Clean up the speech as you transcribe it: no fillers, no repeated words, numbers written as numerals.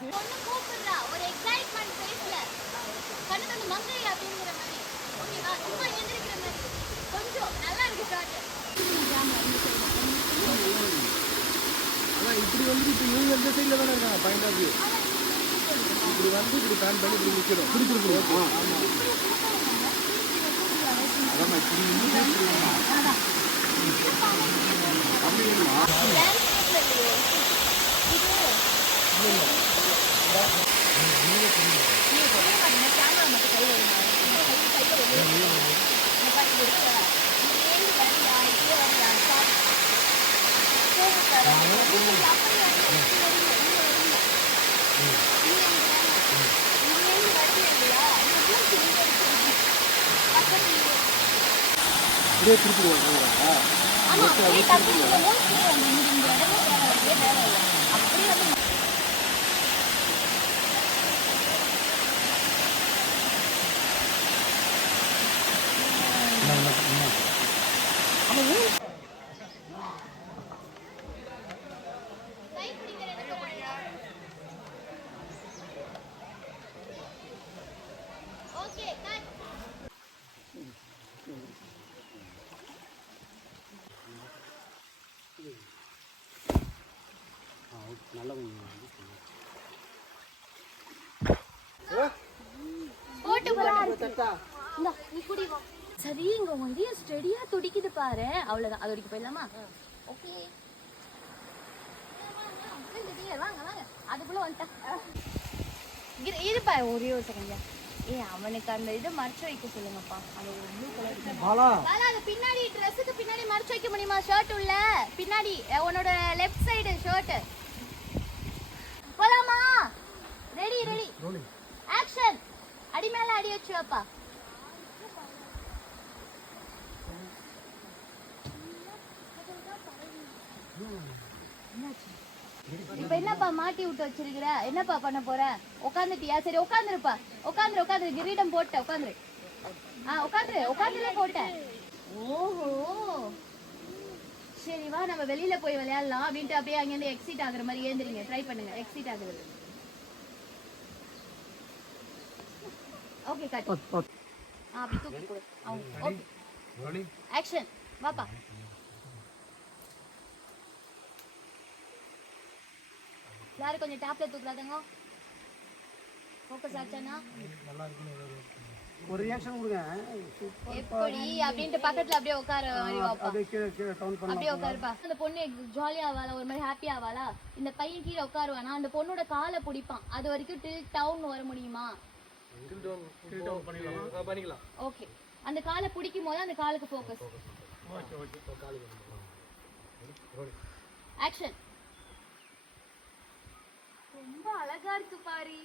பொண்ணு கூப்பிடுறா ஒரு எக்ஸைட்மெண்ட் ஃபேஸ்ல கண்ணு வந்து மங்கை அப்படிங்கிற மாதிரி ஓகேவா சும்மா எந்திரிக்கிற மாதிரி கொஞ்சம் நல்லா இருக்கு ஷாட் அதான் இப்படி வந்து இப்போ இவங்க இந்த சைடில் தானே இருக்காங்க பாயிண்ட் ஆஃப் வியூ இப்படி வந்து இப்படி பேன் பண்ணி இப்படி நிற்கணும் பிடிச்சிருக்கணும் ஆமாம் அதான் இதே திருப்பிடுவாங்க சரி இங்க வந்து ஸ்டெடியா துடிக்குது பாரு அவ்வளவுதான் அது வரைக்கும் போயிடலாமா ஓகே வாங்க வாங்க அதுக்குள்ள வந்துட்டா இருப்பா ஒரே ஒரு செகண்ட் அவனுக்கு அந்த இதை மறைச்சு வைக்க சொல்லுங்கப்பா அந்த ஒரு ப்ளூ கலர் அது பின்னாடி ட்ரெஸ்ஸுக்கு பின்னாடி மறைச்சு வைக்க முடியுமா ஷர்ட் உள்ள பின்னாடி உன்னோட லெஃப்ட் சைடு ஷர்ட் போலாமா ரெடி ரெடி ஆக்ஷன் அடி மேல அடி வச்சு வாப்பா இப்ப என்னப்பா மாட்டி விட்டு வச்சிருக்கிற என்னப்பா பண்ண போற உட்காந்துட்டியா சரி உட்காந்துருப்பா உட்காந்துரு கிரீடம் போட்ட உட்காந்துரு உட்காந்துல போட்ட ஓஹோ சரி வா நம்ம வெளியில போய் விளையாடலாம் அப்படின்ட்டு அப்படியே அங்கிருந்து எக்ஸிட் ஆகுற மாதிரி ஏந்திரிங்க ட்ரை பண்ணுங்க எக்ஸிட் ஆகுறது ஓகே கட் அப்படி தூக்கி கொடு ஓகே ஆக்ஷன் வாப்பா எல்லாரும் கொஞ்சம் டாப்ல தூக்குறாதங்க ஃபோக்கஸ் ஆச்சானா ஒரு ரியாக்ஷன் கொடுங்க எப்படி அப்படினு பக்கத்துல அப்படியே உட்கார மாதிரி வாப்பா அப்படியே கீழ டவுன் பண்ணலாம் அப்படியே உட்காருப்பா அந்த பொண்ணு ஜாலியா ஆவாளா ஒரு மாதிரி ஹாப்பி ஆவாளா இந்த பையன் கீழ உட்காருவானா அந்த பொண்ணோட காலை பிடிப்பான் அது வரைக்கும் டில் டவுன் வர முடியுமா டில் டவுன் பண்ணிக்கலாம் ஓகே அந்த காலை பிடிக்கும் போது அந்த காலுக்கு ஃபோக்கஸ் ஓகே காலுக்கு ஆக்ஷன் ரொம்ப அழகா இருக்கு பாரி